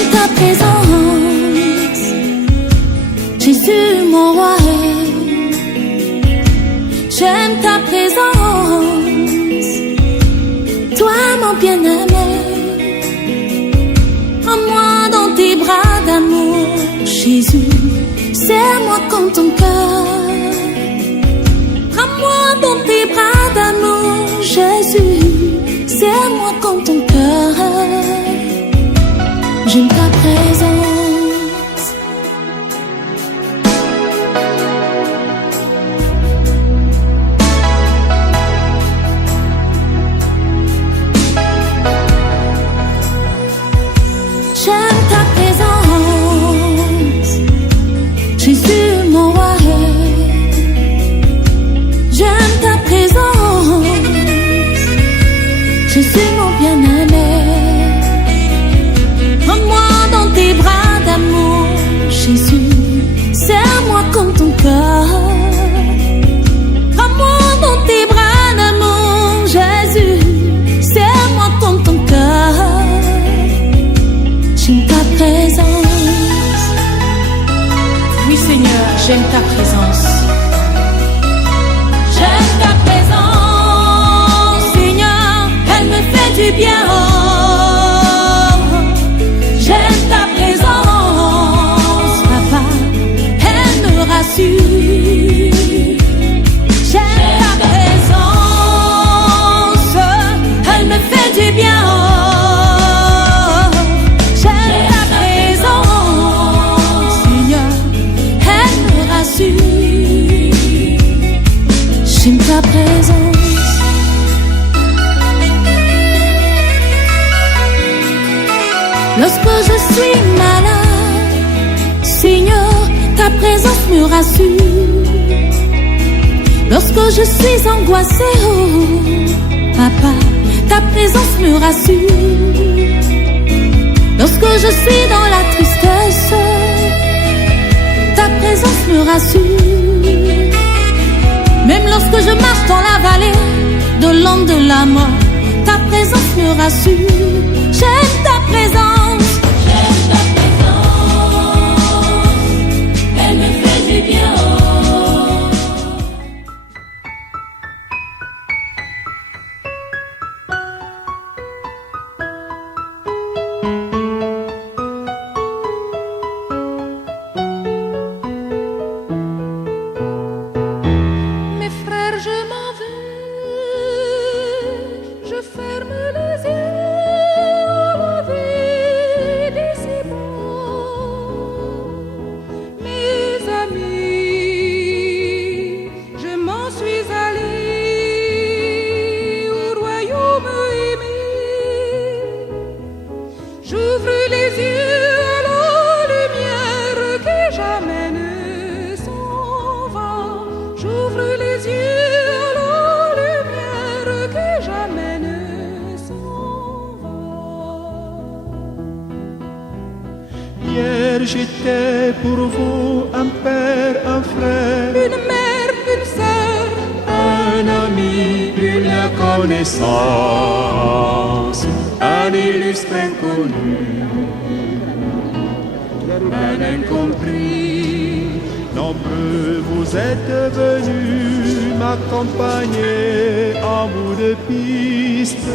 J'aime ta présence, Jésus mon roi. J'aime ta présence, toi mon bien-aimé. Prends-moi dans tes bras d'amour, Jésus. Serre-moi comme ton cœur. Prends-moi dans tes bras d'amour, Jésus. Serre-moi comme ton cœur. J'aime ta présence. J'aime ta présence, Jésus mon roi. J'aime ta présence, Jésus mon bien-aimé. Prends-moi dans tes bras d'amour, Jésus. Serre-moi comme ton cœur. Prends-moi dans tes bras d'amour, Jésus. Serre-moi comme ton cœur. J'aime ta présence. Oui Seigneur, j'aime ta présence. J'aime ta présence, Seigneur. Elle me fait du bien. J'aime ta présence, Papa. Elle me rassure. J'aime ta présence. Elle me fait du bien. J'aime ta présence, Seigneur. Elle me rassure. J'aime ta présence. Lorsque je suis malade, Seigneur, ta présence me rassure. Lorsque je suis angoissée, oh, Papa, ta présence me rassure. Lorsque je suis dans la tristesse, ta présence me rassure. Même lorsque je marche dans la vallée de l'ombre de la mort, ta présence me rassure. J'aime ta présence. J'aime ta présence. Elle me fait du bien. Mes frères, je m'en vais, je ferme les yeux à la vie d'ici-bas. Mes amis, je m'en suis allé au royaume aimé. J'ouvre les yeux à la lumière qui jamais ne s'en va. J'ouvre les yeux à la lumière qui jamais ne s'en va. Hier j'étais pour vous un père, un frère, Une mère, une sœur, un ami, une connaissance, un illustre inconnu, un incompris. Nombreux vous êtes venus m'accompagner en bout de piste.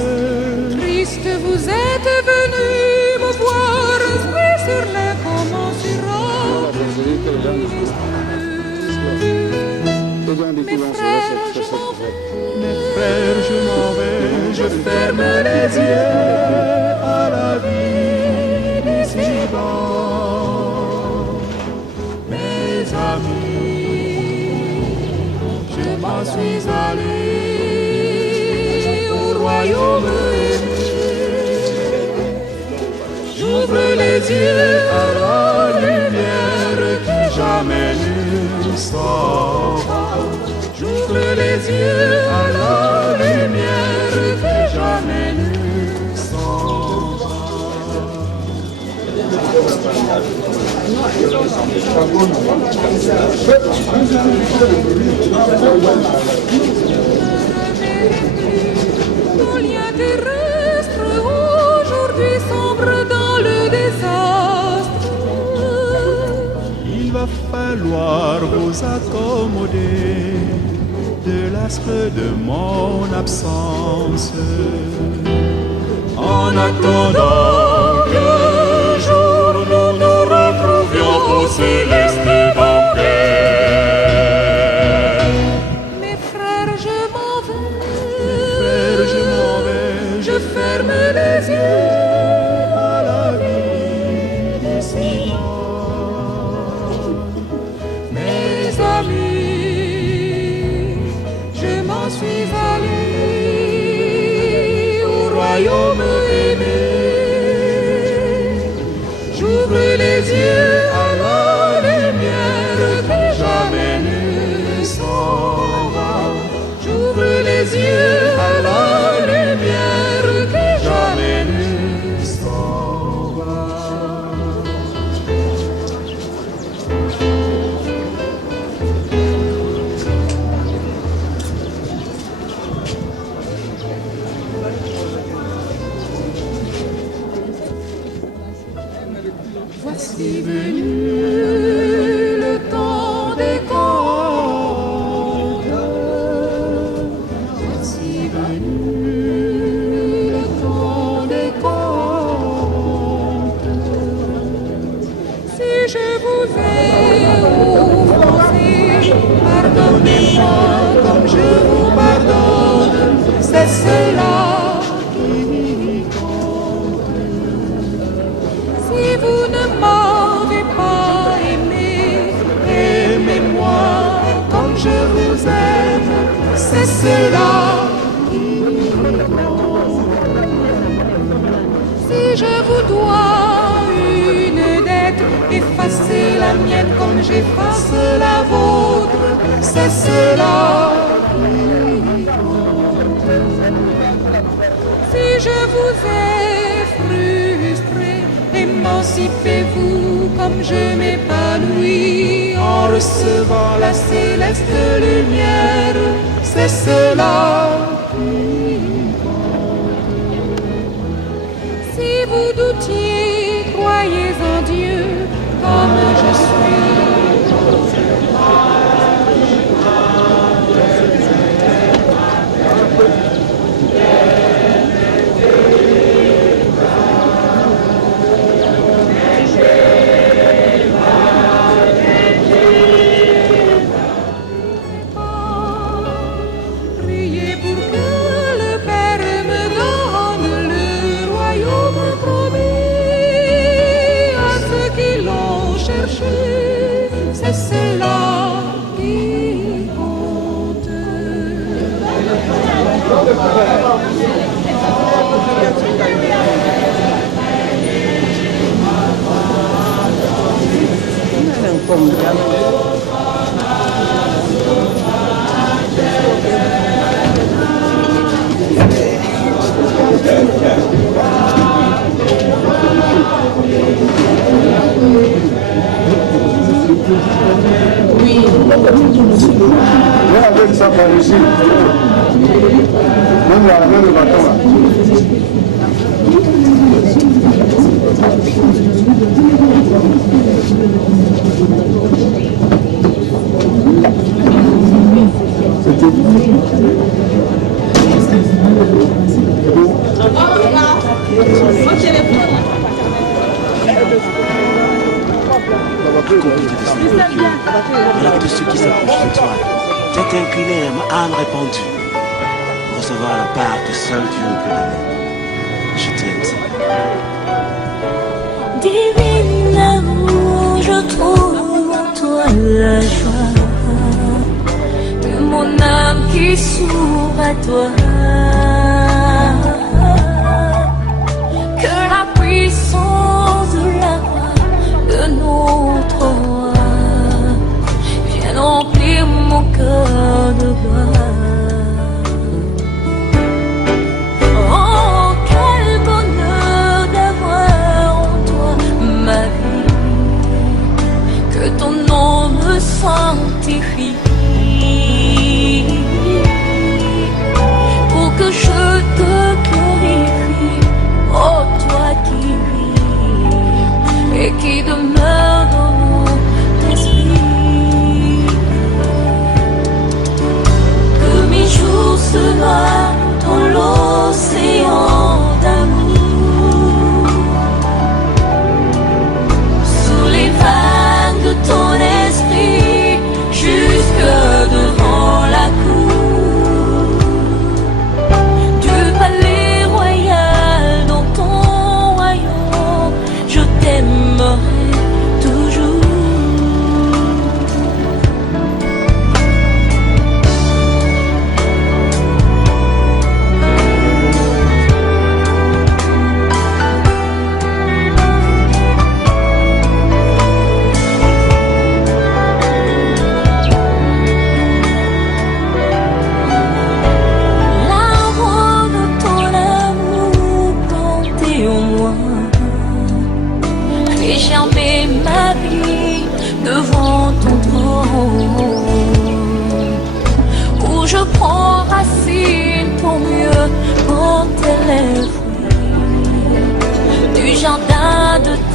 Christ, vous êtes venu me voir inscrit sur l'incommensurable liste. Mes frères, je m'en vais. Mes frères, je m'en vais, je ferme les yeux à la vie d'ici-bas. Mes amis, je m'en suis allé au royaume aimé. J'ouvre les yeux à la lumière qui jamais ne s'en va. J'ouvre les yeux à la lumière qui jamais ne s'en Nos liens terrestres aujourd'hui sombre dans le désastre. nous accommoder de l'astre de mon absence. En attendant qu'un jour nous nous retrouvions au céleste banquet. Mes frères, je m'en vais. Frères, je m'en vais, Je ferme les yeux à la vie d'ici. mes amis, je m'en suis allé au royaume aimé. J'ouvre les yeux à la lumière qui jamais ne s'en va. J'ouvre les yeux à la lumière qui jamais ne s'en va. Voici venu le temps des contes. Voici venu le temps des contes. Si je vous ai offensé, pardonnez-moi comme je vous pardonne. C'est cela qui compte. Si vous ne m'avez pas aimé, aimez-moi comme je vous aime. C'est cela qui compte. Si je vous dois une dette, effacez la mienne comme j'efface la vôtre. C'est cela qui compte. Si je vous ai frustré, émancipez-vous comme je m'épanouis en recevant la céleste lumière. C'est cela qui compte. Si vous doutiez, croyez en Dieu comme je suis. Priez pour que le Père me donne le royaume promis à ceux qui l'ont cherché. C'est cela qui compte. Viens avec ça par ici. Même la main de bâton là. Avec tous ceux qui s'approchent de toi, tu t'es incliné, ma âme répandue, pour recevoir la part que seul Dieu peut donner. Je t'aime, Seigneur. Divine amour, je trouve en toi la joie de mon âme qui s'ouvre à toi. Que la puissance de la voix de notre roi vienne remplir mon cœur de gloire. Oh, quel bonheur d'avoir en toi ma vie, que ton nom me sanctifie, pour que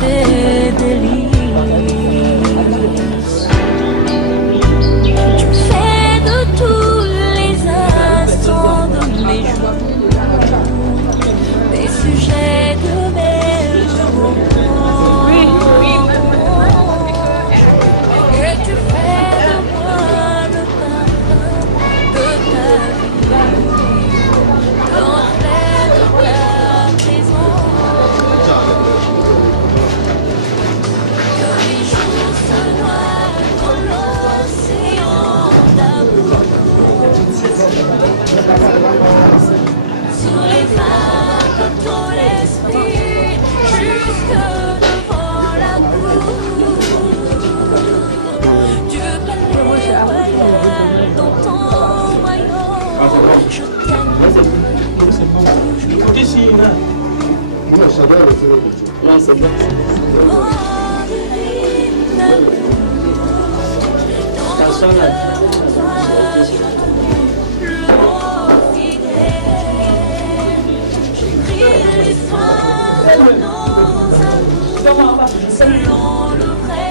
tes délices. Tu fais de tous les instants de mes jours des sujets de mes jours. Et tu fais de moi le parfum de ta vie, l'entrée de ta maison. Que les jours se noient dans l'océan d'amour, sous les vagues de ton esprit, jusque devant la cour. Tu veux planer royal dans ton royaume. Je t'aime toujours. Selon le vrai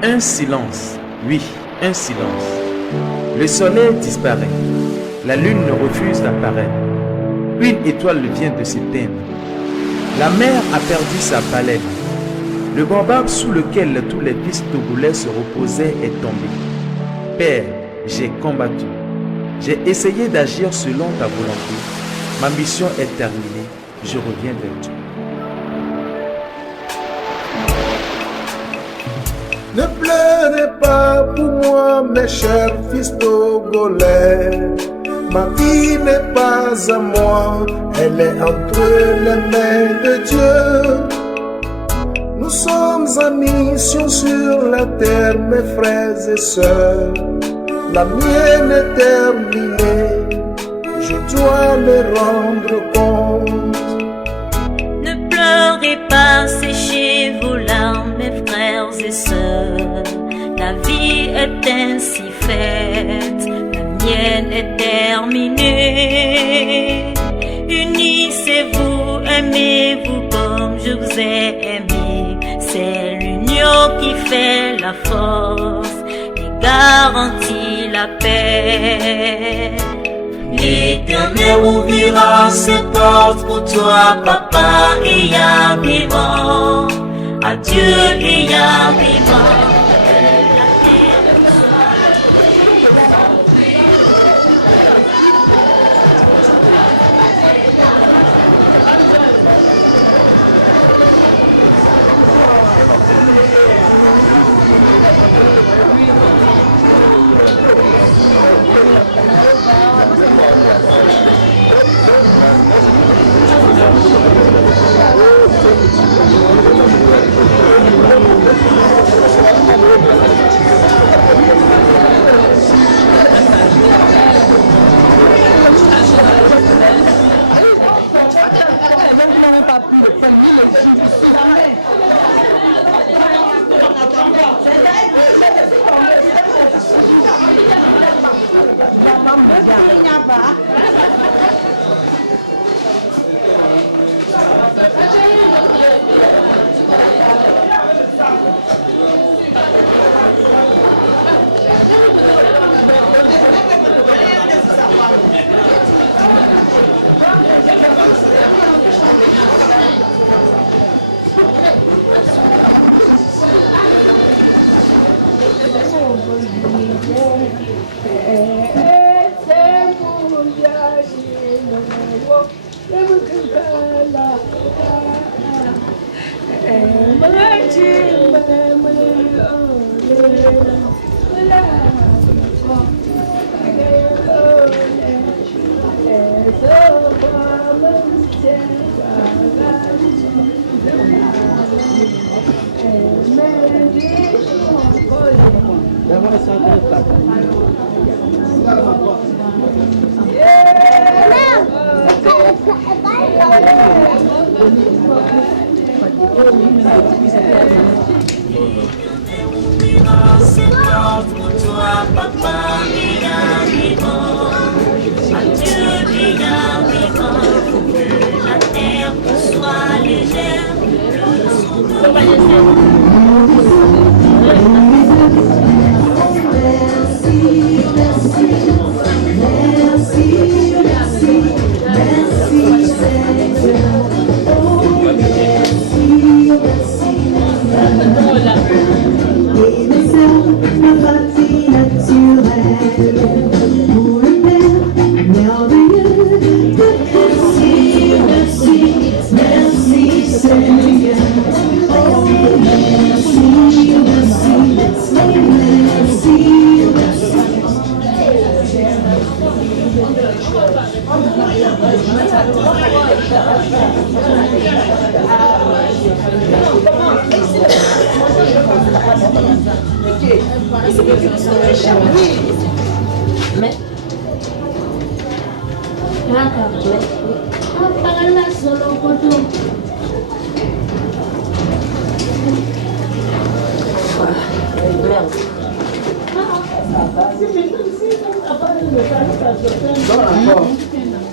Un silence, oui, un silence. Le soleil disparaît, la lune refuse d'apparaître. Une étoile vient de s'éteindre. La mer a perdu sa baleine. Le baobab sous lequel tous les fils togolais se reposaient est tombé. Père, j'ai combattu. J'ai essayé d'agir selon ta volonté. Ma mission est terminée. Je reviens vers toi. Ne pleurez pas pour moi, mes chers fils togolais. Ma vie n'est pas à moi, elle est entre les mains de Dieu. Nous sommes en mission sur la terre, mes frères et sœurs. La mienne est terminée, je dois le rendre compte. Ne pleurez pas, séchez vos larmes, mes frères et sœurs. La vie est ainsi faite, la mienne est terminée. Unissez-vous, aimez-vous comme je vous ai aimé. C'est l'union qui fait la force et garantit la paix. L'Éternel ouvrira ses portes pour toi, papa, et Yabima. Adieu et Yabima.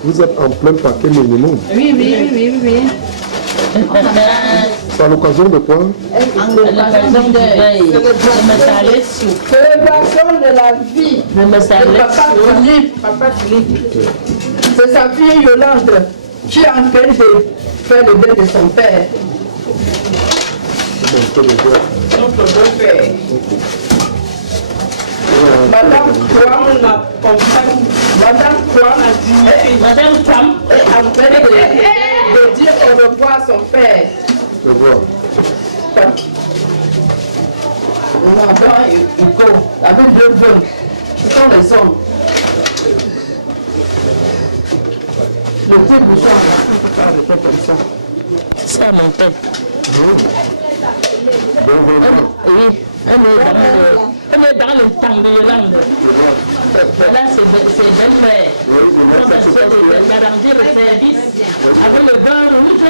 Vous êtes en plein paquet minimum. Oui. C'est à l'occasion de quoi? À l'occasion de célébration de la vie de Papa Philippe. C'est sa fille Yolande qui est en train de faire le deuil de son père. Notre beau-père. Madame Kouam est en train de dire au revoir à son père. Je vois. Hugo, avec deux jeunes, ce sont les hommes. Le petit bouchon, là, comme ça. C'est ça mon père. Oui. Elle est dans le temps de langue. Là, c'est belle-mère. Quand elle souhaite garantir le service avec le vin rouge,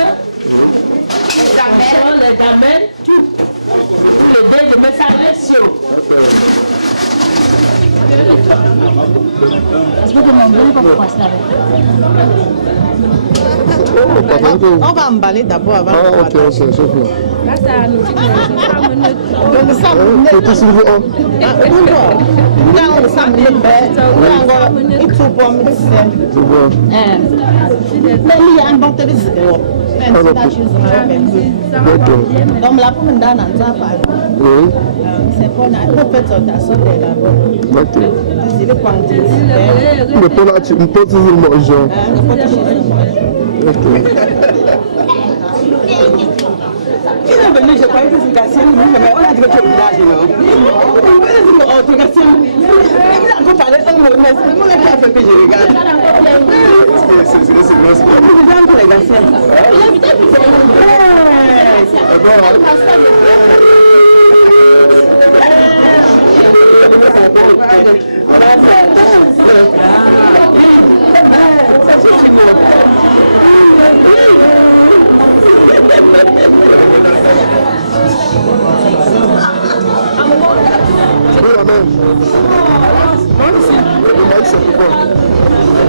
les gamelles, tout. Pour l'aider de mettre ça à l'ession. Est-ce que vous m'envoyez pour passer On va emballer d'abord avant. Ah, ok, c'est chef. là, ça nous dit que Donc, ça vous met. Comme la pomme d'âne en Zapa. Oui. C'est pour la présentation de la bonne. Ok. C'est le point de Mais pour la tu peux toujours manger. Ok. Qui est venu, je croyais que c'est Gassien, mais on a dit que tu es village, non? Oh, tu Gassien. Il a encore parlé de mon messe, mais on a fait que je regarde. C'est les Gassien.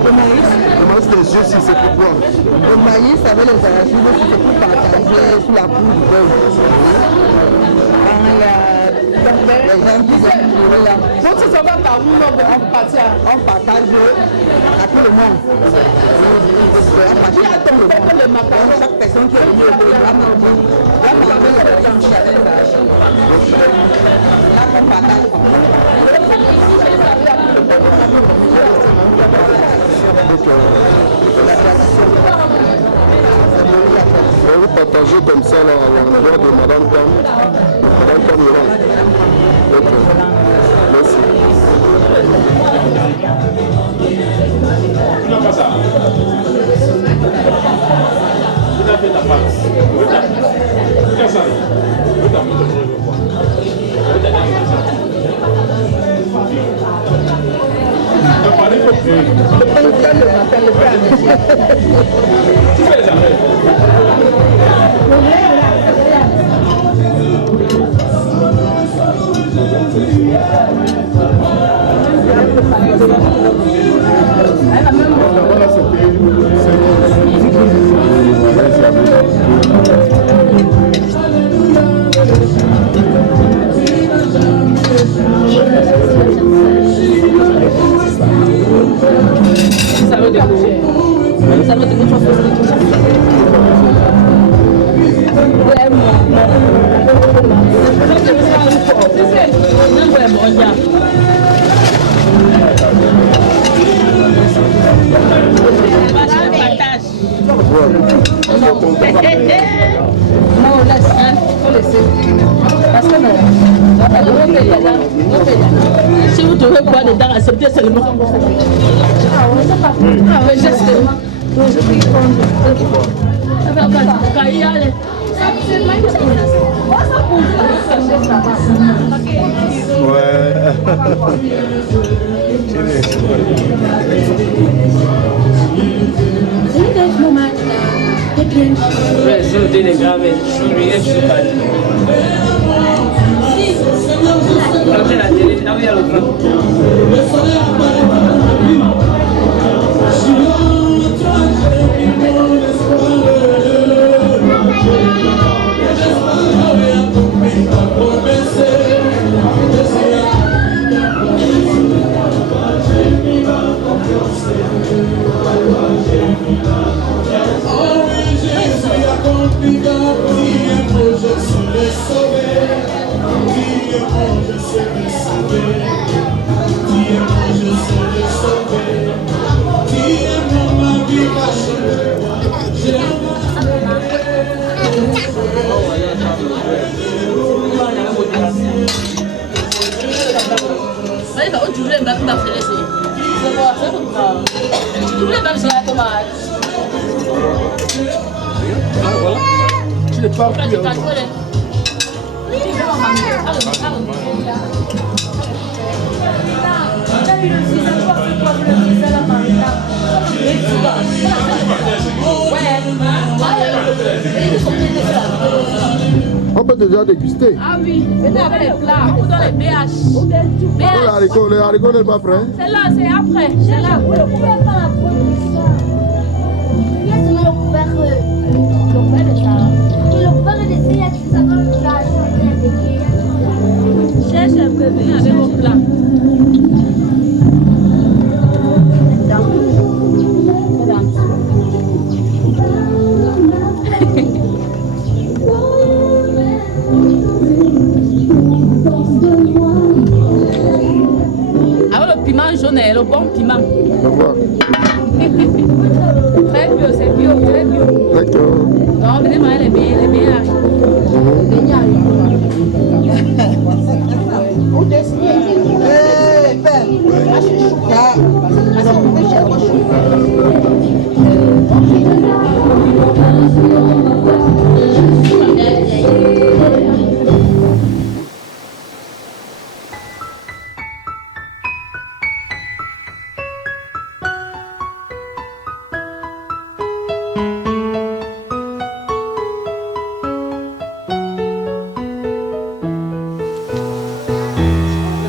Le maïs des yeux, c'est pourquoi? Le maïs avec les arachides, c'est pour partager sur la poudre du les gens qui sont là. Donc, si ça va par où, on partage à tout le monde. Chaque personne qui est venue au programme, On va partager comme ça la l'endroit de Madame Tam. Madame Tam Yoran. Ok. Merci. non, laisse, faut laisser. Parce que non, si vous trouvez quoi dedans, acceptez seulement. Ah, on ne sait pas. Ah, oui, justement. Je prie pour Résulter les graves, je suis pas. Quand la télé, là où il y a le grand. Tu voulais même faire laisser. Tu voulais même faire la tomate. Voilà. Tu ne parles plus. On peut déjà déguster. Ah oui, venez avec les plats, on donne les BH. Le haricot n'est pas prêt. C'est là, c'est après. C'est là. Vous ne pouvez pas la prendre ça. Qu'est-ce que le couvert de ça? Le couvert de ça, ça va le plat. Cherche un peu, venez avec vos plats. Avec le piment jaune et le bon piment. Très bio, c'est bio, très bio. D'accord. Non, venez manger les beignets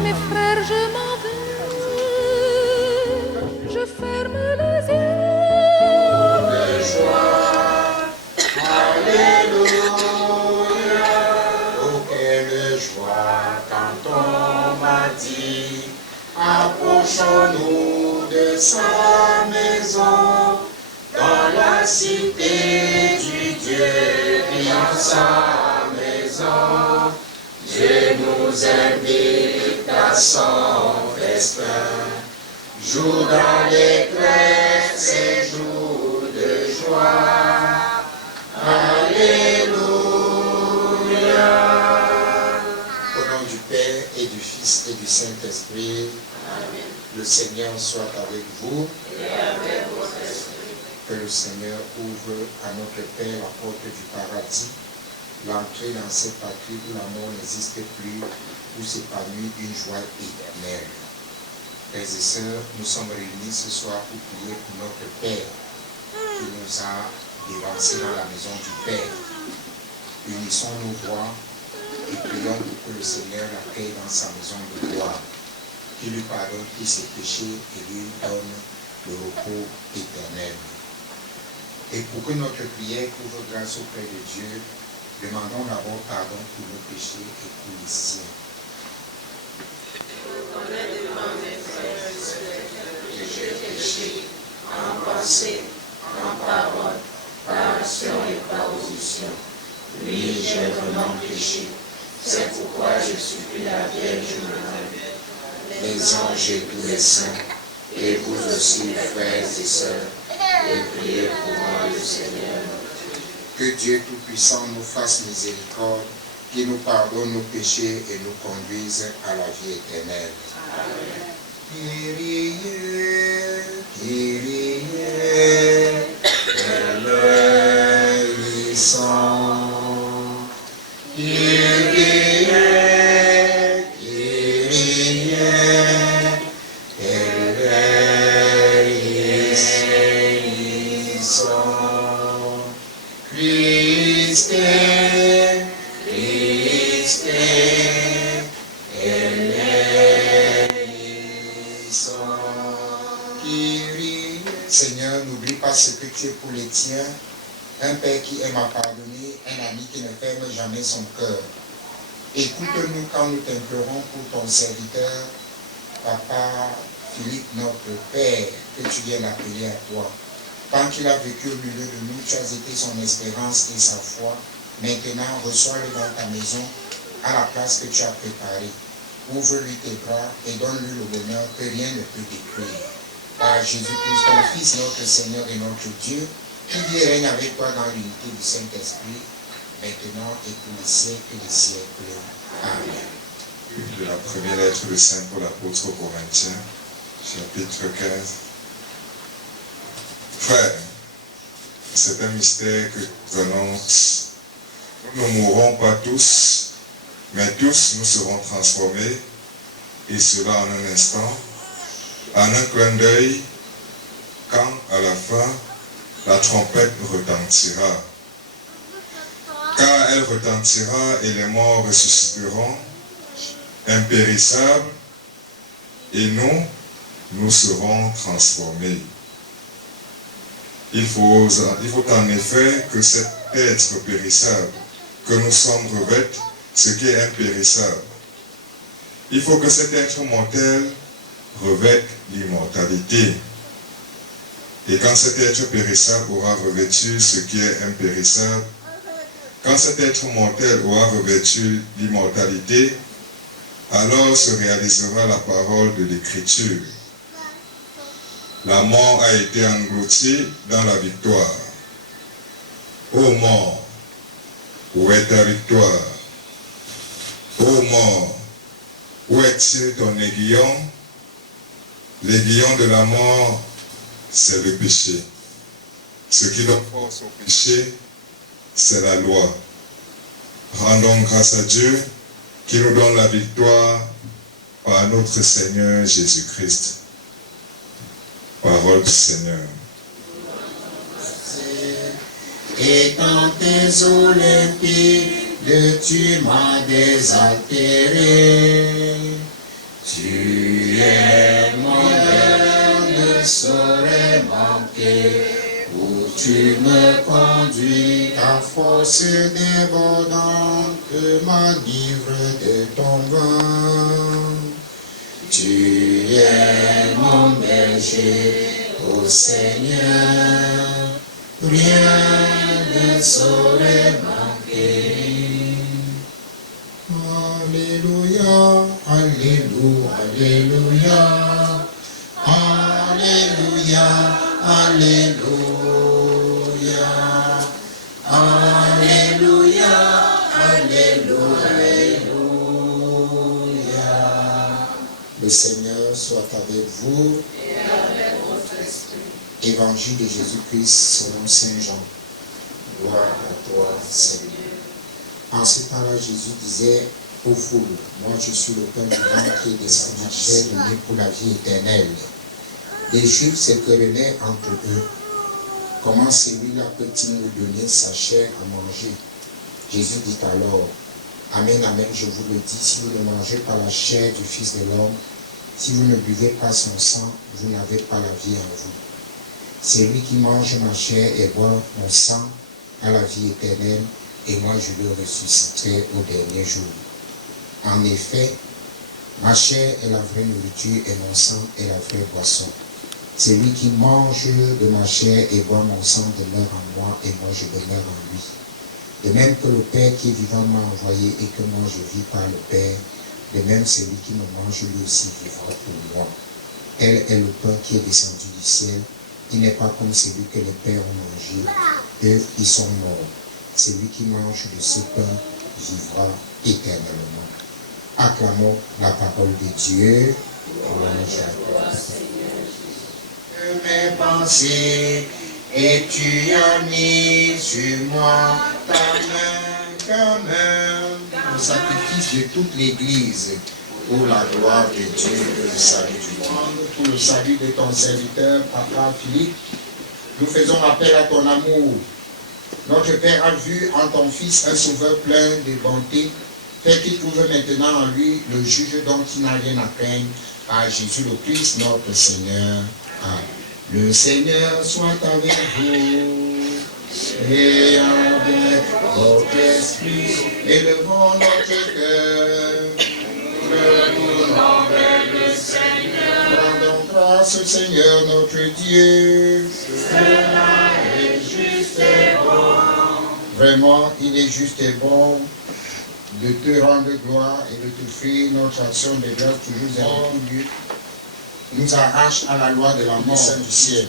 Mes frères, je m'en vais, je ferme les yeux. De joie, alléluia, oh quelle joie quand on m'a dit, approchons-nous de sa maison, dans la cité du Dieu vivant sa maison. Dieu nous invite à son festin, jour dans l'éclair, c'est jour de joie. Alléluia. Au nom du Père et du Fils et du Saint-Esprit, le Seigneur soit avec vous. Et avec votre esprit. Que le Seigneur ouvre à notre Père la porte du paradis, l'entrée dans cette patrie où la mort n'existe plus, où s'épanouit une joie éternelle. Frères et sœurs, nous sommes réunis ce soir pour prier pour notre Père qui nous a dévancés dans la maison du Père. Unissons nos voix et prions pour que le Seigneur l'accueille dans sa maison de gloire, qu'il lui pardonne tous ses péchés et lui donne le repos éternel. Et pour que notre prière trouve grâce auprès de Dieu, demandons d'abord pardon pour nos péchés et pour les siens. Reconnais devant mes frères et sœurs que j'ai péché en pensée, en parole, par action et par omission. Oui, j'ai vraiment péché. C'est pourquoi je supplie la Vierge Marie, Les anges et tous les saints, et vous aussi, frères et sœurs, et priez pour moi le Seigneur. que Dieu Tout-Puissant nous fasse miséricorde, qu'il nous pardonne nos péchés et nous conduise à la vie éternelle. Amen. Kyrie, Kyrie, éleison. Kyrie, Kyrie, éleison. Christe, Christe, éleison. Kyrie. Seigneur, n'oublie pas ce que tu es pour les tiens, un Père qui aime à pardonner, un ami qui ne ferme jamais son cœur. Écoute-nous quand nous t'implorons pour ton serviteur, Papa Philippe, notre Père, que tu viens d'appeler à toi. Tant qu'il a vécu au milieu de nous, tu as été son espérance et sa foi. Maintenant, reçois-le dans ta maison, à la place que tu as préparée. Ouvre-lui tes bras et donne-lui le bonheur que rien ne peut détruire. Par Jésus-Christ, ton Fils, notre Seigneur et notre Dieu, qui vit et règne avec toi dans l'unité du Saint-Esprit, maintenant et pour les siècles des siècles. Amen. De la première lettre de Saint Paul apôtre aux Corinthiens, chapitre 15. Frères, c'est un mystère que nous annonce. Nous ne mourrons pas tous, mais tous nous serons transformés, et cela en un instant, en un clin d'œil, quand à la fin, la trompette retentira. Car elle retentira et les morts ressusciteront, impérissables, et nous serons transformés. Il faut en effet que cet être périssable que nous sommes revête ce qui est impérissable. Il faut que cet être mortel revête l'immortalité. Et quand cet être périssable aura revêtu ce qui est impérissable, quand cet être mortel aura revêtu l'immortalité, alors se réalisera la parole de l'Écriture. La mort a été engloutie dans la victoire. Ô mort, où est ta victoire? Ô mort, où est-il ton aiguillon? L'aiguillon de la mort, c'est le péché. Ce qui donne force au péché, c'est la loi. Rendons grâce à Dieu qui nous donne la victoire par notre Seigneur Jésus-Christ. Parole du Seigneur. Et dans tes eaux limpides, tu m'as désaltéré. Tu es mon Dieu, ne saurais manquer. Où tu me conduis, ta force débordante m'enivre de ton vin. Tu es mon berger, ô Seigneur, rien ne saurait manquer. Alléluia, Alléluia, Alléluia, Alléluia, Alléluia, Alléluia, Alléluia. Le Seigneur soit avec vous et avec votre esprit. Évangile de Jésus-Christ selon Saint Jean. Gloire à toi, Seigneur. En ces temps-là, Jésus disait aux foules, moi je suis le pain vivant qui est descendu du ciel, donné pour la vie éternelle. Les Juifs se querellaient entre eux. Comment celui-là peut-il nous donner sa chair à manger? Jésus dit alors, Amen, Amen, je vous le dis, si vous ne mangez pas la chair du Fils de l'homme, si vous ne buvez pas son sang, vous n'avez pas la vie en vous. Celui qui mange ma chair et boit mon sang a la vie éternelle, et moi je le ressusciterai au dernier jour. En effet, ma chair est la vraie nourriture et mon sang est la vraie boisson. Celui qui mange de ma chair et boit mon sang demeure en moi et moi je demeure en lui. De même que le Père qui est vivant m'a envoyé et que moi je vis par le Père, de même celui qui me mange lui aussi vivra pour moi. Elle est le pain qui est descendu du ciel. Il n'est pas comme celui que les pères ont mangé. Eux, ils sont morts. Celui qui mange de ce pain vivra éternellement. Acclamons la parole de Dieu. Mes pensées, et tu as mis sur moi ta main quand même. Le sacrifice de toute l'Église pour la gloire de Dieu et le salut du monde, pour le salut de ton serviteur, Papa Philippe. Nous faisons appel à ton amour. Notre Père a vu en ton Fils un sauveur plein de bonté. Fais qu'il trouve maintenant en lui le juge dont il n'a rien à craindre, par Jésus le Christ, notre Seigneur. Amen. Le Seigneur soit avec vous et avec votre esprit. Élevons notre cœur. Retournons vers le Seigneur. Rendons grâce au Seigneur notre Dieu. Cela est juste et bon. Vraiment, il est juste et bon de te rendre gloire et de t'offrir notre action de grâce toujours en tout lieu. Nous arrache à la loi de la mort du ciel.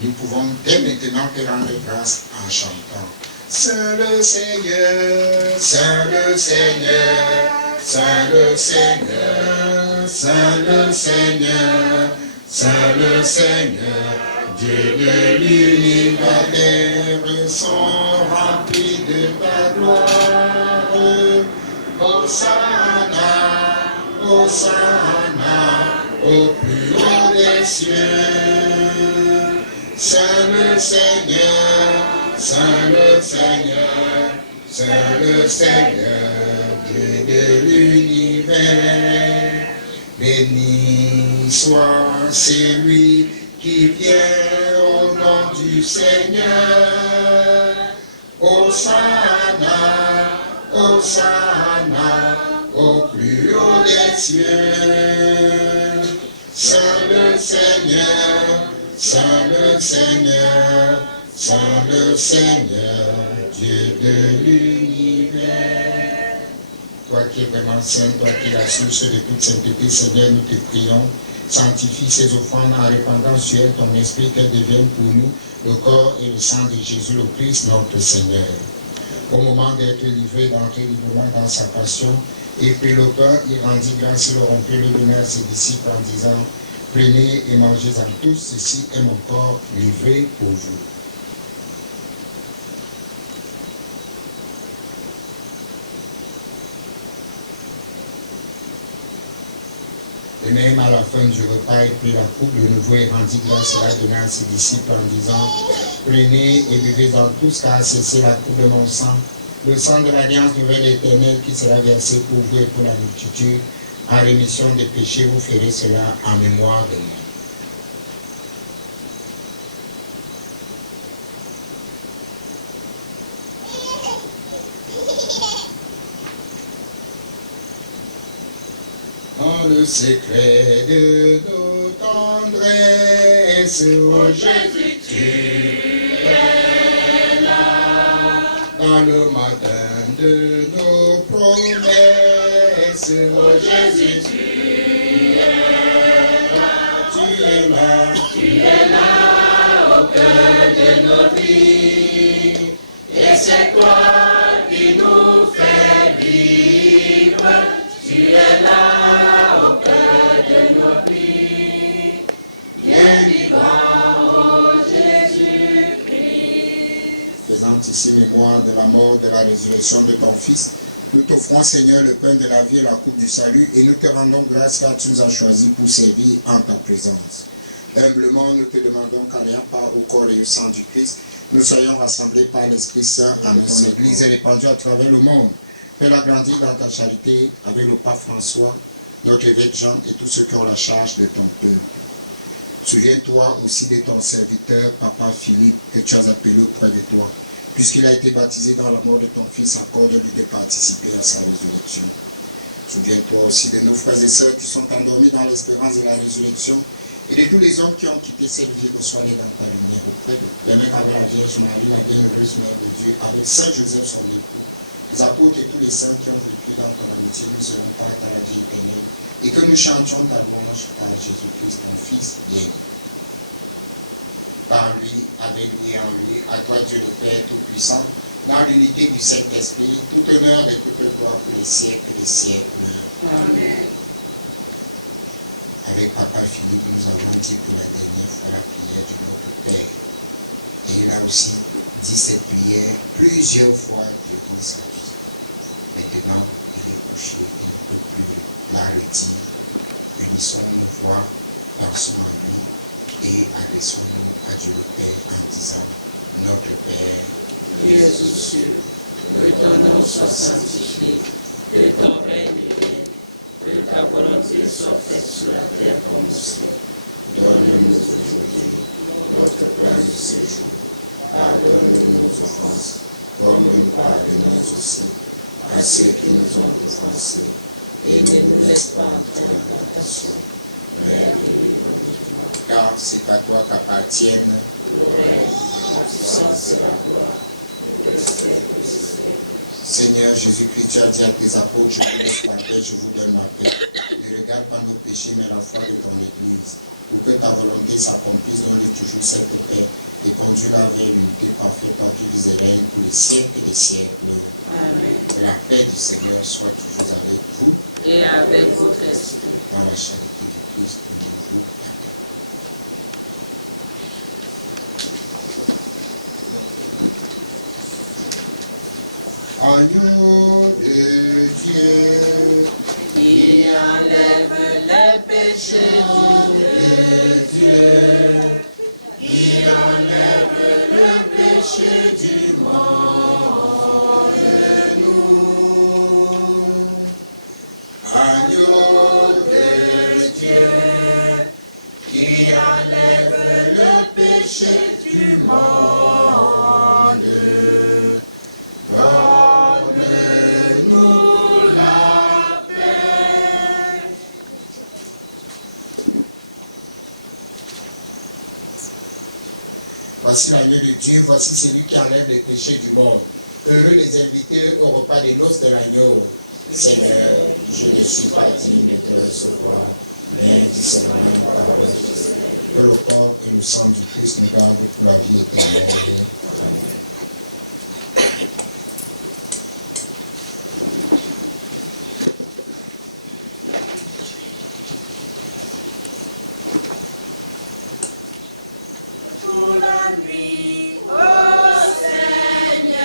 Nous pouvons dès maintenant te rendre grâce en chantant. Saint le Seigneur, Saint le Seigneur, Saint le Seigneur, Saint le Seigneur, Saint le Seigneur, Dieu de l'univers, sont remplis de ta gloire. Hosanna, Hosanna, au plus haut des cieux. Saint le Seigneur, Saint le Seigneur, Saint le Seigneur, Dieu de l'univers. Béni soit celui qui vient au nom du Seigneur. Hosanna, Hosanna, au plus haut des cieux. Saint le Seigneur, Saint le Seigneur, Saint le Seigneur, Dieu de l'univers. Toi qui es vraiment saint, toi qui es la source de toute sainteté, Seigneur, nous te prions. Sanctifie ces offrandes en répandant sur elles ton esprit, qu'elles deviennent pour nous le corps et le sang de Jésus le Christ, notre Seigneur. Au moment d'être livré, d'entrer librement dans sa passion, et prit le pain, il rendit grâce, il le rompit, le donna à ses disciples en disant, prenez et mangez-en tous, ceci est mon corps livré pour vous. Et même à la fin du repas, il prit la coupe de nouveau et rendit grâce et la donna à ses disciples en disant, prenez et buvez-en tous, car c'est la coupe de mon sang, le sang de l'alliance nouvelle éternelle qui sera versé pour vous et pour la multitude. En rémission des péchés, vous ferez cela en mémoire de moi. Dans le secret de nos tendresses, oh Jésus, tu es là. Dans le matin de nos promesses, oh Jésus, tu es là. Tu es là, tu es là au cœur de nos vies. Et c'est toi qui nous fais vivre. Tu es là. Ici mémoire de la mort, de la résurrection de ton Fils. Nous t'offrons, Seigneur, le pain de la vie et la coupe du salut, et nous te rendons grâce car tu nous as choisis pour servir en ta présence. Humblement, nous te demandons qu'en ayant part au corps et au sang du Christ, nous soyons rassemblés par l'Esprit Saint à notre Église et répandus à travers le monde. Fais-la grandir dans ta charité avec le pape François, notre évêque Jean et tous ceux qui ont la charge de ton peuple. Souviens-toi aussi de ton serviteur, Papa Philippe, que tu as appelé auprès de toi. Puisqu'il a été baptisé dans la mort de ton Fils, accorde-lui de participer à sa résurrection. Souviens-toi aussi de nos frères et sœurs qui sont endormis dans l'espérance de la résurrection et de tous les hommes qui ont quitté cette vie, reçois-les dans ta lumière auprès de les mêmes avec la Vierge Marie, la bienheureuse Mère de Dieu, avec Saint Joseph son époux, les apôtres et tous les saints qui ont vécu dans ton amitié, nous serons par ta vie éternelle, et que nous chantions ta louange par Jésus-Christ, ton Fils bien. Par lui, avec lui et en lui, à toi Dieu le Père Tout-Puissant, dans l'unité du Saint-Esprit, tout honneur et toute gloire pour les siècles des siècles. Amen. Avec Papa Philippe, nous avons dit pour la dernière fois la prière du Notre Père. Et il a aussi dit cette prière plusieurs fois durant sa vie. Maintenant, il est couché, il ne peut plus la redire. Unissons nos voix, versons en lui. Et adressons-nous à Dieu le Père en disant, Notre Père, qui es aux cieux, que ton nom soit sanctifié, que ton règne vienne, que ta volonté soit faite sur la terre comme au ciel. Donne-nous aujourd'hui notre pain de ce jour. Pardonne-nous nos offenses, comme nous pardonnons aussi à ceux qui nous ont offensés. Et ne nous laisse pas entrer en tentation, mais délivre-nous. Car c'est à toi qu'appartiennent le règne, la puissance et la gloire, des siècles. Seigneur Jésus-Christ, tu as dit à tes apôtres, je vous laisse la paix, je vous donne ma paix. Ne regarde pas nos péchés, mais la foi de ton Église. Pour que ta volonté s'accomplisse, donne toujours cette paix et conduis-la vers l'unité parfaite, toi qui vis et règnes pour les siècles des siècles. Amen. La paix du Seigneur soit toujours avec vous. Et avec votre esprit. Dans la charité de Christ, nous vous. Agneau de Dieu, qui enlève les péchés de Dieu, qui enlève le péché du monde. Agneau de Dieu, qui enlève le péché du monde, donne-nous la paix. Voici l'agneau de Dieu, voici celui qui enlève les péchés du monde. Heureux les invités au repas des noces de l'agneau. Seigneur, je ne suis pas digne de te recevoir, mais dis seulement une parole. Que le corps et le sang du Christ nous gardent pour la vie éternelle. Toute la nuit, ô Seigneur,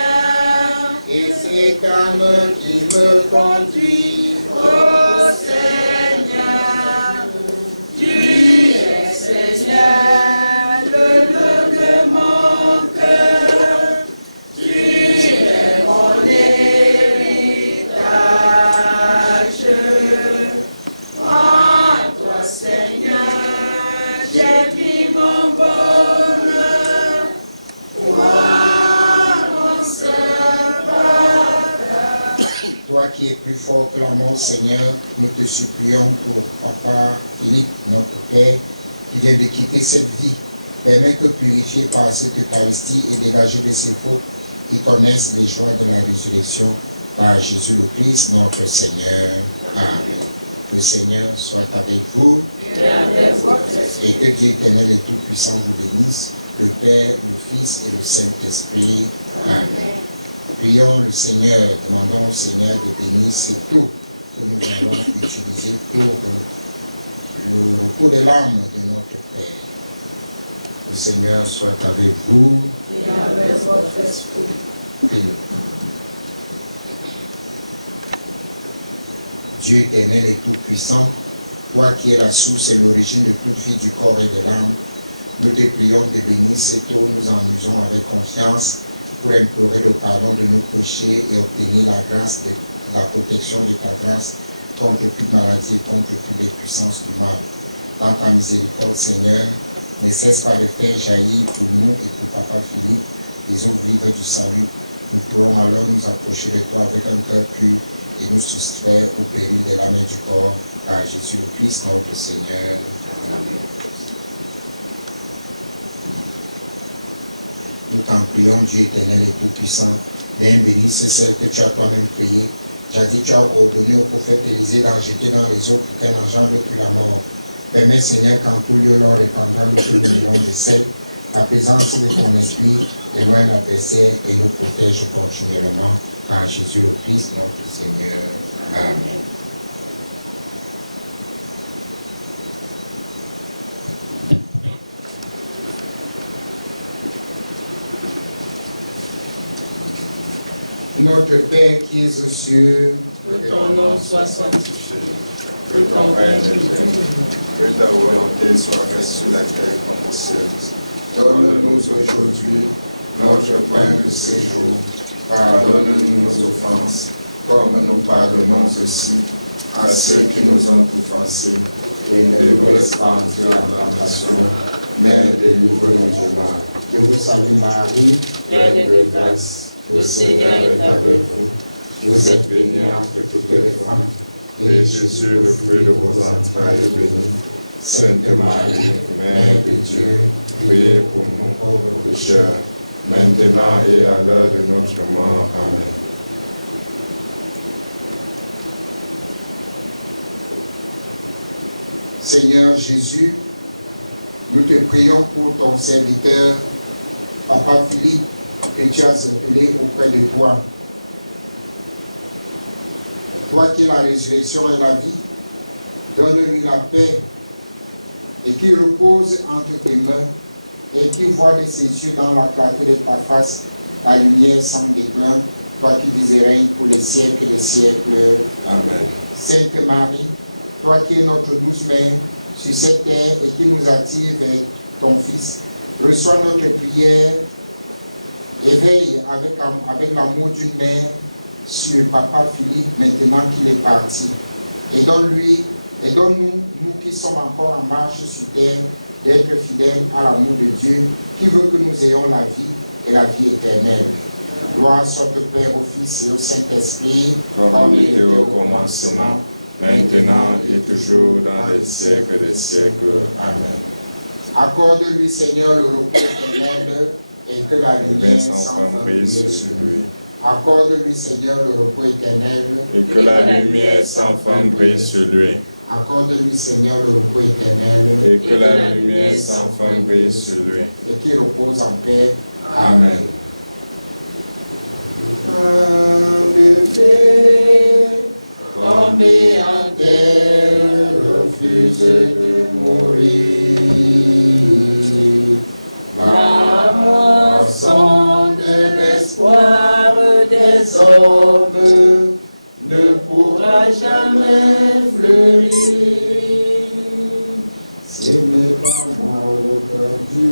Et c'est calme qui me conduit, ô Seigneur, tu es Seigneur, le nœud de mon cœur, tu es mon héritage. En toi, Seigneur, j'ai mis mon bonheur, toi, mon seul pardon. toi qui es plus fort que la mort, Seigneur, nous te supplions pour Papa Philippe, notre Père, qui vient de quitter cette vie. Permets que purifié par cette Eucharistie et dégagé de ses fautes, ils connaissent les joies de la résurrection par Jésus le Christ, notre Seigneur. Amen. Le Seigneur soit avec vous et que Dieu éternel et tout-puissant vous bénisse, le Père, le Fils et le Saint-Esprit. Amen. Prions le Seigneur, demandons au Seigneur de bénir ces taux que nous allons utiliser pour les larmes de notre Père. Le Seigneur soit avec vous Et avec votre esprit. et Dieu éternel et tout-puissant, toi qui es la source et l'origine de toute vie du corps et de l'âme, nous te prions de bénir ces taux, nous en usons avec confiance pour implorer le pardon de nos péchés et obtenir la grâce de la protection de ta grâce contre toute maladie, contre toutes les puissances du mal. Dans ta miséricorde, Seigneur, ne cesse pas de faire jaillir pour nous et pour Papa Philippe les eaux vives du salut. Nous pourrons alors nous approcher de toi avec un cœur pur et nous soustraire au péril de l'âme et du corps par Jésus le Christ, notre Seigneur. Nous t'en prions, Dieu éternel et tout-puissant, viens bénir celle que tu as toi-même priée. Jadis tu as ordonné au prophète Élisée d'en jeter dans les eaux pour qu'elle n'engendre plus la mort. Permets, Seigneur, qu'en tout lieu, lors répandant, nous devenons de sel, la présence de ton esprit éloigne l'adversaire et nous protège continuellement par Jésus le Christ, notre Seigneur. Amen. Notre Père qui es aux cieux, Que ton nom soit sanctifié. Que ton règne vienne, que ta volonté soit faite sur la terre comme au ciel. donne-nous aujourd'hui notre pain de ce jour. Pardonne-nous nos offenses, comme nous pardonnons aussi à ceux qui nous ont offensés. Et ne nous laisse pas entrer en tentation, mais délivre-nous du mal. Je vous salue Marie, Pleine de grâce, le Seigneur est avec vous. Vous êtes bénie entre toutes les femmes, et Jésus, le fruit de vos entrailles, est béni. Sainte Marie, Mère de Dieu, priez pour nous pauvres pécheurs, maintenant et à l'heure de notre mort. Amen. Seigneur Jésus, nous te prions pour ton serviteur, Papa Philippe, que tu as appelé auprès de toi. Toi qui es la résurrection et la vie, donne-lui la paix et qu'il repose entre tes mains et qu'il voit de ses yeux dans la clarté de ta face la lumière sans déclin toi qui vis et règnes pour les siècles des siècles. Amen. Sainte Marie, toi qui es notre douce mère sur cette terre et qui nous attire vers ton Fils, reçois notre prière et veille avec l'amour d'une mère sur Papa Philippe maintenant qu'il est parti. Et donne-nous, nous qui sommes encore en marche sur terre, d'être fidèles à l'amour de Dieu, qui veut que nous ayons la vie et la vie éternelle. Gloire soit au Père, au Fils et au Saint-Esprit, comme il était au commencement, maintenant et toujours dans les siècles des siècles. Amen. Accorde-lui, Seigneur, le repos éternel et que la lumière sans fin brille sur lui. Accorde-lui, Seigneur, le repos éternel et que la lumière sans fin brille sur lui. Accorde-lui, Seigneur, le repos éternel et que la lumière sans fin brille sur lui. Et qu'il repose en paix. Amen. Tombé en terre, refuse de mourir. La moisson de l'espoir des hommes ne pourra jamais fleurir. C'est mes parents du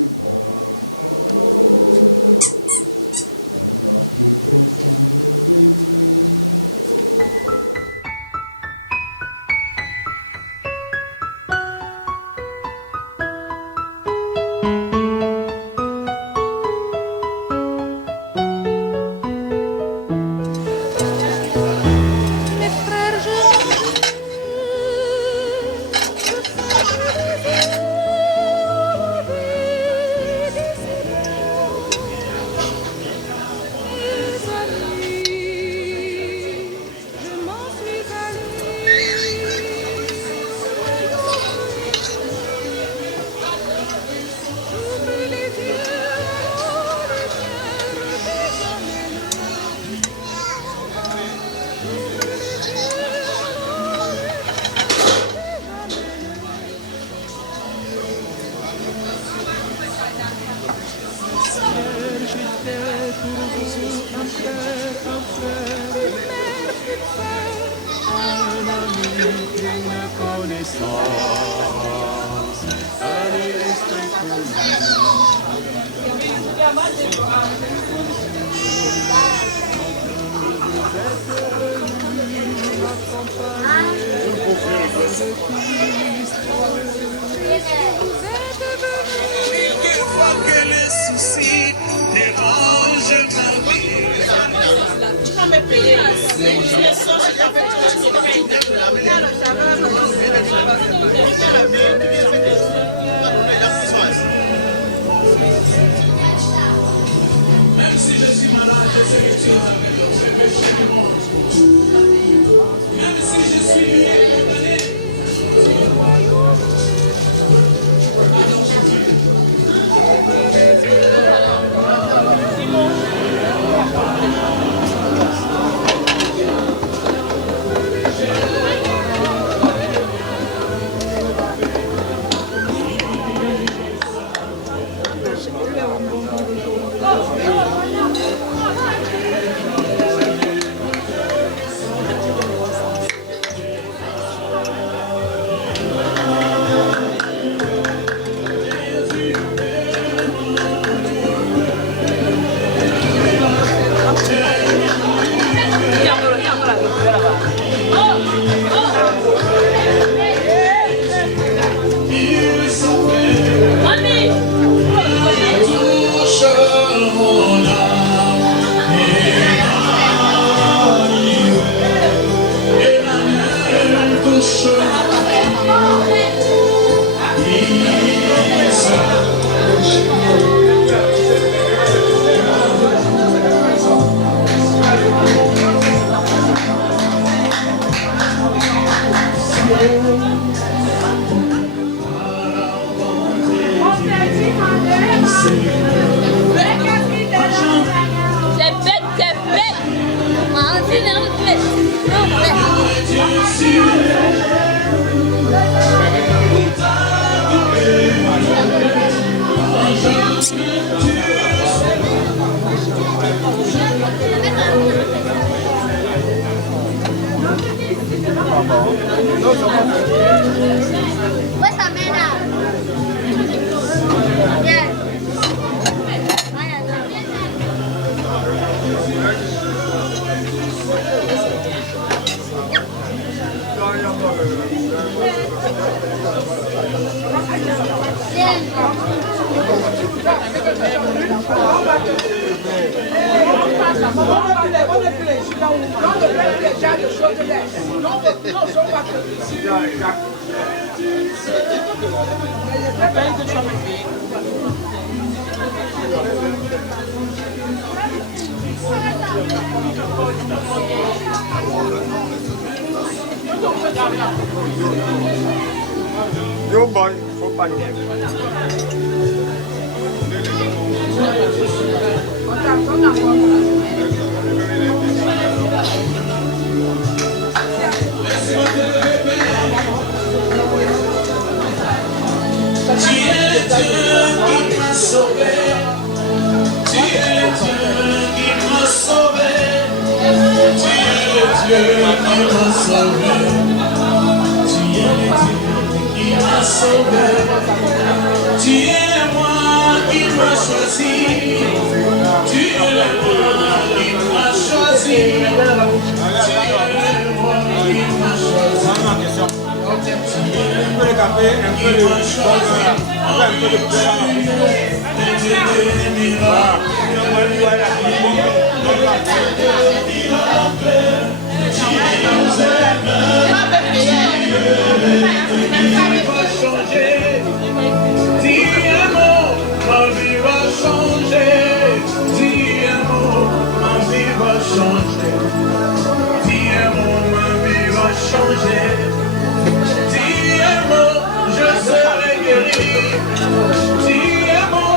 Que les soucis dérangent ma vie. Tu vas me payer. Même si je suis malade, je sais que tu as mes péchés du monde. Même si je suis lié et condamné. Where's Amanda? Yeah. Yo boy, faut pas nier. Tu es Dieu qui m'a sauvé. Tu es Dieu qui m'a sauvé. Tu es Dieu qui m'a sauvé. Tu es Dieu qui m'a sauvé. Tu es moi qui m'a choisi. Tu es moi qui m'a choisi. Tu es moi qui m'a choisi. Un peu de café, un peu de un peu de je serai guéri. Dis un mot, je serai guéri. Dis un mot,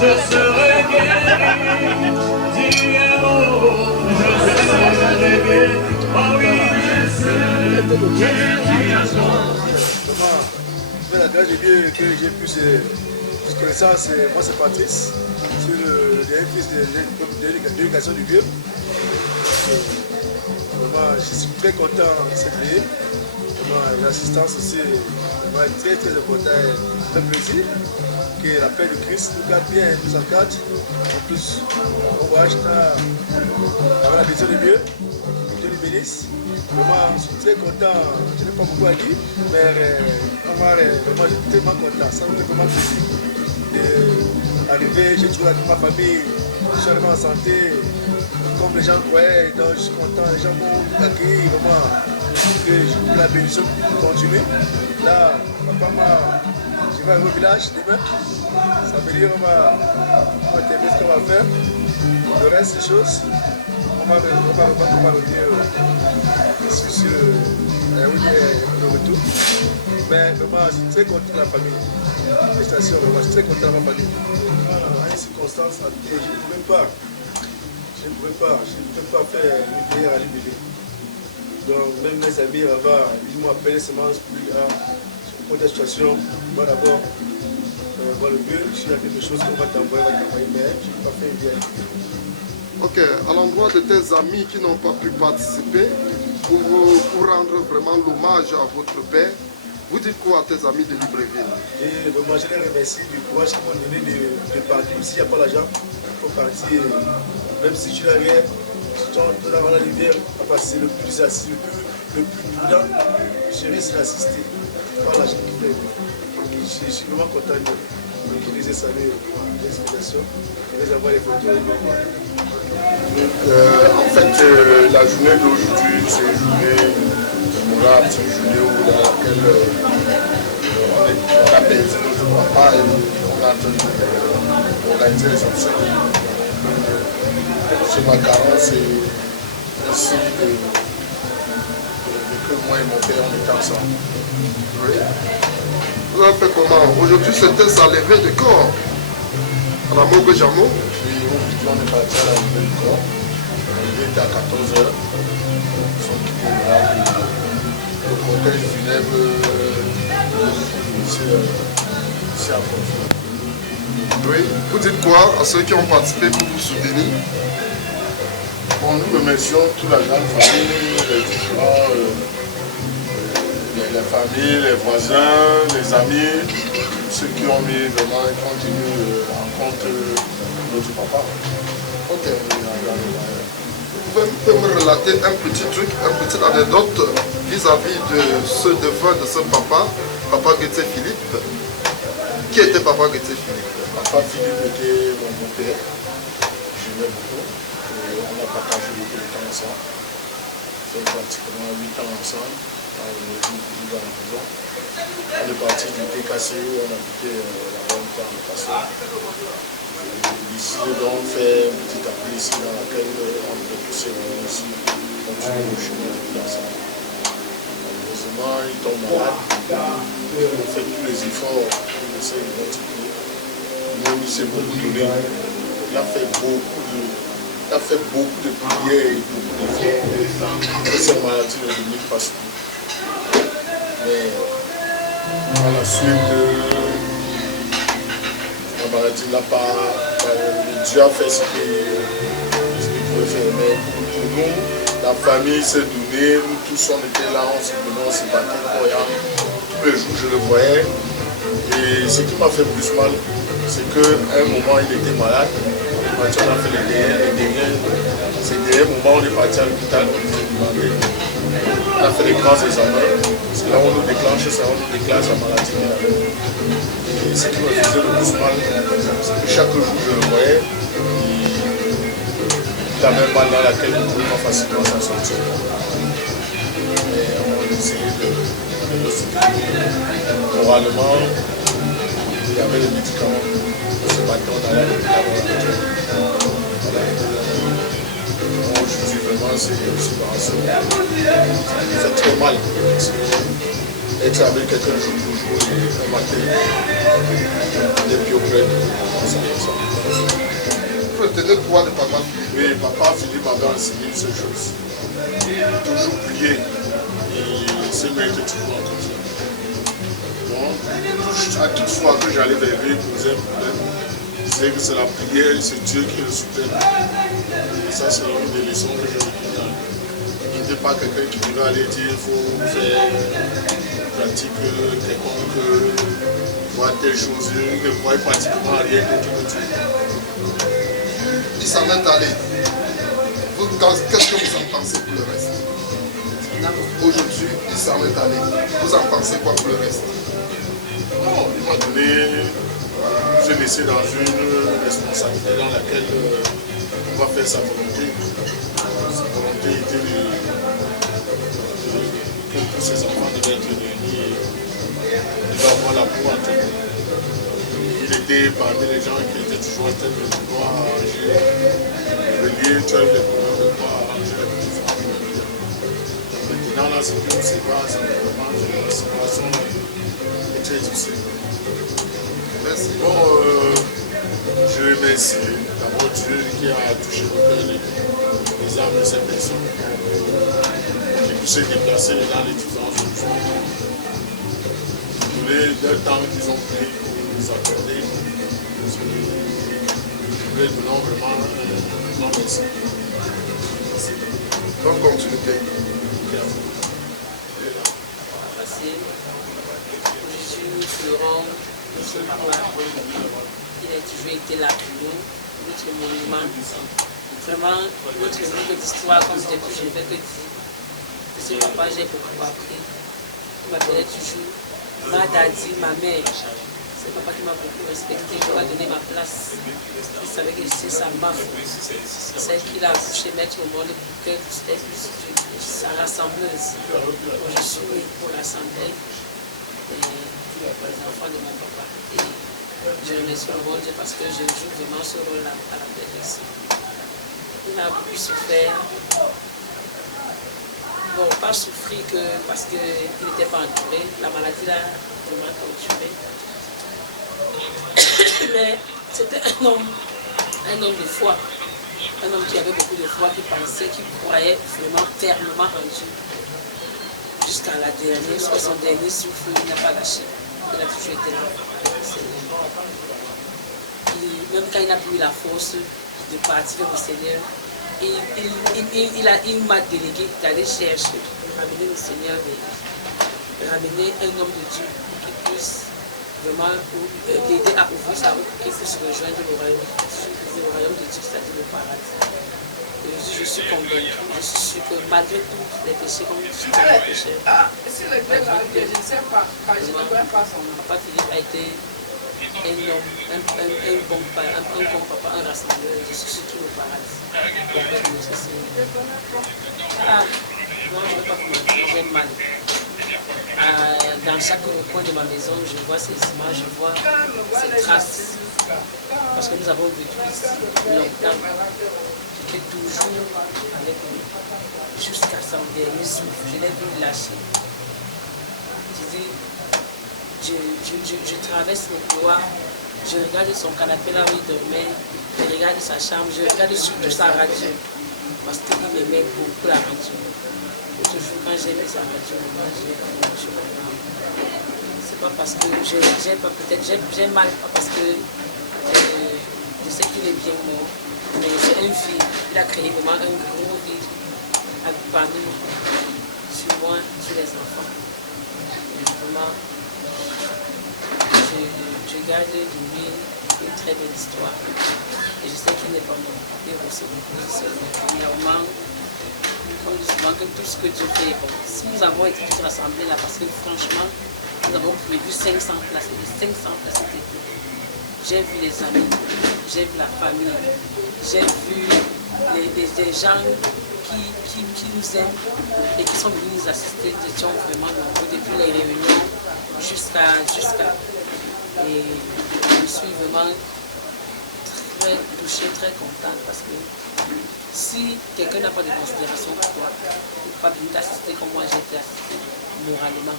je serai guéri. Oh oui, je serai la grâce de Dieu que j'ai plus connaissance, moi c'est Patrice, je suis le dernier fils de l'éducation du vieux. Vraiment, je suis très content de cette vie. L'assistance aussi, très très important, un plaisir que la paix de Christ nous garde bien, nous encadre. En plus, on va acheter la vision de Dieu, Dieu nous bénisse. Vraiment, je suis très content, je n'ai pas beaucoup à dire, mais vraiment, je suis tellement content, ça me fait vraiment plaisir d'arriver, j'ai trouvé ma famille, je suis arrivé en santé, comme les gens croyaient, donc je suis content, les gens m'ont accueilli, vraiment. Que la bénédiction continue. Là, papa je vais aller au village demain. Ça veut dire qu'on va terminer ce qu'on va faire. Le reste des choses, on va revenir sur le retour. Mais vraiment, je suis très content de la famille. Félicitations, vraiment, je suis très content de ma famille. À une circonstance, je ne pouvais pas faire une prière à l'IBD. Donc même mes amis là-bas, ils m'ont appelé seulement pour des situations. Moi d'abord, voir le vieux, s'il y a quelque chose qu'on va t'envoyer, mais je n'ai pas fait bien. Ok, à l'endroit de tes amis qui n'ont pas pu participer, pour rendre vraiment l'hommage à votre père, vous dites quoi à tes amis de Libreville? Et vraiment, je les remercie du courage qu'ils m'ont donné de partir. S'il n'y a pas l'argent, il faut partir. Même si tu n'as rien, dans la rivière, c'est le plus assis, le plus prudent, je reste assister. Par l'argent qui fait. Je suis vraiment content de les saluer les explications, de les avoir les photos. En fait, la journée d'aujourd'hui, c'est une journée mémorable, c'est une journée dans laquelle on a perdu notre papa et on est en train d'organiser les obsèques. Ce macaron, c'est un signe que moi et mon père, on était ensemble. Oui. Vous avez fait comment? Aujourd'hui, c'était sa levée de corps. À la morgue Jamon. Et on est parti à la levée du corps. Il était à 14h. Ils sont quittés là. Le cortège funèbre ici à Conflans. Oui. Vous dites quoi à ceux qui ont participé pour vous soutenir? Bon, nous remercions toute la grande famille, les différents la famille, les voisins, les amis, ceux qui ont mis vraiment continu en compte notre papa. Ok. Vous pouvez me relater un petit truc, une petite anecdote vis-à-vis de ce défunt de ce papa, Papa Guettier Philippe. Qui était Papa Guettier Philippe? Papa Philippe était mon beau-père. Je l'aimais beaucoup. Et on a partagé beaucoup de temps ensemble. On fait pratiquement 8 ans ensemble. On est à la maison. On est parti du DKCO, on a quitté la bonne part de Kassou. Ici, on fait une petite appel ici dans laquelle on peut tous se réunir ici, continuer le chemin de vie ensemble. Malheureusement, il tombe malade. On fait tous les efforts pour essayer de multiplier. Nous, il s'est beaucoup donné. Il a fait beaucoup de prières et beaucoup d'efforts. Et cette maladie ne limite pas sur nous. Mais à la suite, la maladie n'a pas. Dieu a fait ce qu'il pouvait faire. Mais pour nous, la famille s'est donnée, nous tous on était là, on se donnait, on se battait pour rien. Tous les jours je le voyais. Et ce qui m'a fait plus mal, c'est qu'à un moment il était malade. On a fait les derniers. Ces derniers moments, on est parti à l'hôpital, on a fait les grands examens. C'est là où on nous déclenche, c'est là où on nous déclenche la maladie. Et ce qui me faisait le plus mal, c'est que chaque jour je le voyais, il avait mal dans laquelle on ne pouvait pas facilement s'en sortir. Mais on a essayé de le soutenir. Moralement, il y avait les médicaments. On se battait, on allait à l'hôpital. Aujourd'hui, vraiment, c'est une séparation. Ça fait très mal. Être avec quelqu'un jour pour jour et un matin, des pieds auprès de Vous retenez quoi de Papa Philippe? Oui, Papa Philippe m'avait enseigné ces choses. Toujours prier et se mettre toujours en confiance. Donc, à toute fois que j'allais vers lui, poser un problème, je disais que c'est la prière, c'est Dieu qui le soutient. Et ça, c'est une des leçons que je retiens dans lui. Il n'était pas quelqu'un qui devait aller dire il faut faire pratique quelconque, voir telle chose, il ne croyait pratiquement à rien d'autre que Dieu. Il s'en est allé. Qu'est-ce que vous en pensez pour le reste? Aujourd'hui, il s'en est allé. Vous en pensez quoi pour le reste? Bon, il m'a donné, je l'ai laissé dans une responsabilité dans laquelle on va faire sa volonté. Sa volonté était que tous ses enfants devaient être réunis et il va avoir l'amour entre nous. Il était parmi les gens qui étaient toujours en train de vouloir arranger le lien, tu as eu les problèmes de pouvoir arranger les petits enfants. Maintenant, là, c'est que c'est pas vraiment la situation est très difficile. Merci. Bon, je remercie d'abord Dieu qui a touché le cœur des âmes de ces personnes qui puissent se déplacer dans les différentes solutions. Le temps qu'ils ont pris pour nous accorder, nous leur donnons vraiment un grand merci. Donc, continuez. Jésus, Florent, notre papa, il a toujours été là pour nous, notre monument. Vraiment, notre livre d'histoire, comme depuis je ne fais que dire. De ce papa, j'ai beaucoup appris. Il m'appelait toujours ma daddy, ma mère. C'est papa qui m'a beaucoup respecté, qui m'a donné ma place. Il savait que c'est sa meuf. Celle qu'il a accouché, mettre au monde pour qu'elle puisse être sa rassembleuse. Donc, je suis née pour l'assemblée pour les enfants de mon papa. Et je remercie le bon Dieu parce que je joue vraiment ce rôle-là à la perfection. Il a beaucoup souffert. Bon, pas souffrir parce qu'il n'était pas entouré. La maladie l'a vraiment torturé. Mais c'était un homme de foi. Un homme qui avait beaucoup de foi, qui pensait, qui croyait vraiment fermement en Dieu. Jusqu'à la dernière, jusqu'à son dernier souffle, il n'a pas lâché. Il a toujours été là. Même quand il n'a plus eu la force de partir au Seigneur, il m'a délégué d'aller chercher, ramener le Seigneur ramener un homme de Dieu qui puisse vraiment l'aider à ouvrir sa route, qu'il puisse rejoindre le royaume de Dieu, c'est-à-dire le paradis. Et je suis convaincue, je suis sûre que malgré tous les péchés, comme tous les péchés, si le gars là, je ne sais pas, je ne connais pas son nom. Papa Philippe a été un homme, un bon papa, un rassembleur. Je suis sûr qu'il est au paradis. Avec notre Seigneur. Ah, moi je ne veux pas commenter, j'ai mal. Dans chaque coin de ma maison, je vois ces images, je vois ces traces. Parce que nous avons vécu ici longtemps. J'étais toujours avec lui. Jusqu'à son dernier souffle, je l'ai vu lâcher. Je traverse le couloir, je regarde son canapé là où il dormait, je regarde sa chambre, je regarde surtout sa radio. Parce qu'il m'aimait beaucoup la radio. Toujours quand j'ai mis sa radio, moi c'est pas parce que j'ai mal, pas parce que je sais qu'il est bien mort, mais c'est un vide. Il a créé vraiment un gros vide parmi nous, sur moi, sur les enfants. Et vraiment, je garde de lui une très belle histoire. Et je sais qu'il n'est pas mort. Il est aussi il y a au moins, comme souvent, que tout ce que Dieu fait est bon. Si nous avons été tous rassemblés là, parce que franchement, nous avons prévu 500 places. Et les 500 places étaient pleines. J'ai vu les amis, j'ai vu la famille, j'ai vu des gens qui nous aiment et qui sont venus nous assister. Nous étions vraiment nombreux depuis les réunions jusqu'à. Et je suis vraiment très touchée, très contente parce que si quelqu'un n'a pas de considération pour toi, il ne peut pas venir t'assister comme moi j'ai été assistée, moralement,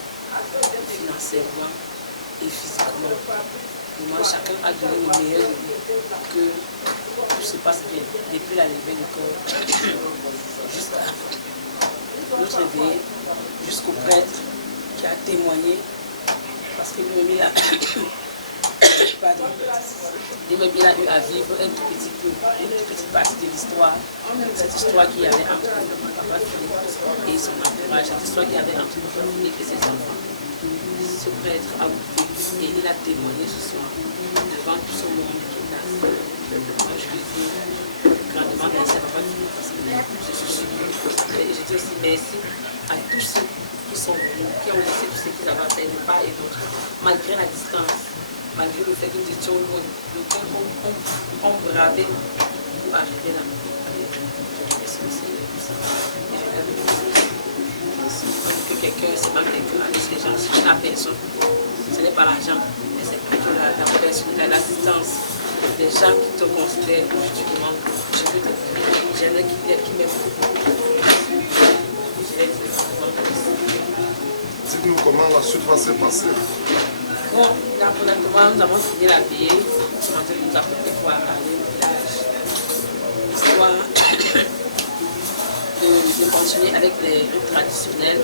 financièrement et physiquement. Et moi, chacun a donné le meilleur de lui, que tout se passe bien, depuis la levée du corps jusqu'à notre réveil, jusqu'au prêtre qui a témoigné, parce que lui-même il a eu à vivre une toute petite partie de l'histoire, cette histoire qu'il y avait entre Papa Philippe et son entourage, cette histoire qu'il y avait entre Papa Philippe et ses enfants. Ce prêtre a ouvert et il a témoigné ce soir devant tout ce monde qui est là. Moi je lui dis grandement merci à Papa Philippe parce que je suis sûre et je dis aussi merci à tous ceux qui sont venus, qui ont laissé tout ce qu'ils avaient fait de part et d'autre, malgré la distance, malgré le fait que nous étions loin, le temps qu'on bravait pour arriver là. Que quelqu'un, c'est pas quelqu'un, avec les gens, c'est la personne. Ce n'est pas l'argent, mais c'est plutôt la personne, l'assistance. Des gens qui te considèrent justement, je veux te dire, j'aimerais qui m'aiment beaucoup. Dites-nous comment la suite va se passer. Bon, là, pour l'instant, nous avons fini la veillée. On nous a fait pour aller au village. Histoire de continuer avec les rites traditionnels.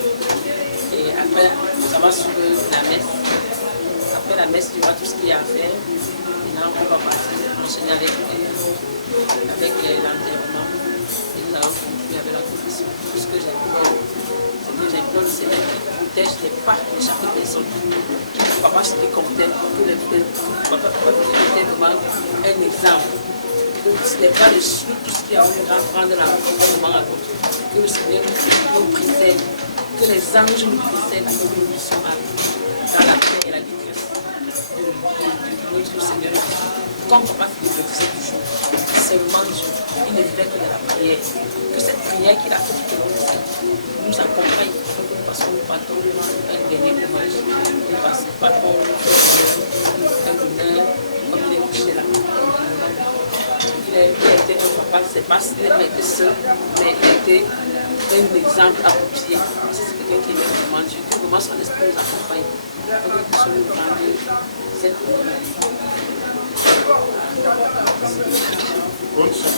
Et après, ça va suivre la messe. Après la messe, il y aura tout ce qu'il y a à faire. Maintenant, on va partir, enchaîner avec l'enterrement. Et nous allons conclure avec la confession. Tout ce que j'implore, c'est que j'implore le Seigneur qui protège les pas de chaque personne. Papa, j'étais content que papa était vraiment un exemple. Que ce n'est pas le chou, tout ce qui a on va prendre la moment à l'autre. Que le Seigneur nous préserve, que les anges nous préservent pour que nous soyons dans la paix et la détresse de notre Seigneur. Comme Papa Philippe le faisait toujours, seulement Dieu, il ne vivait que de la prière. Que cette prière qu'il a faite tout au long de sa vie nous accompagne. Parce que nous partons devant un dernier hommage. Nous partons un honneur comme il est couché là. Il a été un papa, c'est pas s'il a été seul, mais il a été un exemple à copier. C'est quelqu'un qui aime vraiment Dieu, que vraiment son esprit nous accompagne. Pour que nous puissions nous rendre cette honneur. Merci.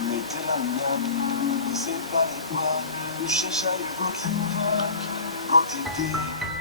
Mettez la main, ne sais pas les quoi, le cherche à y retrouver quantité.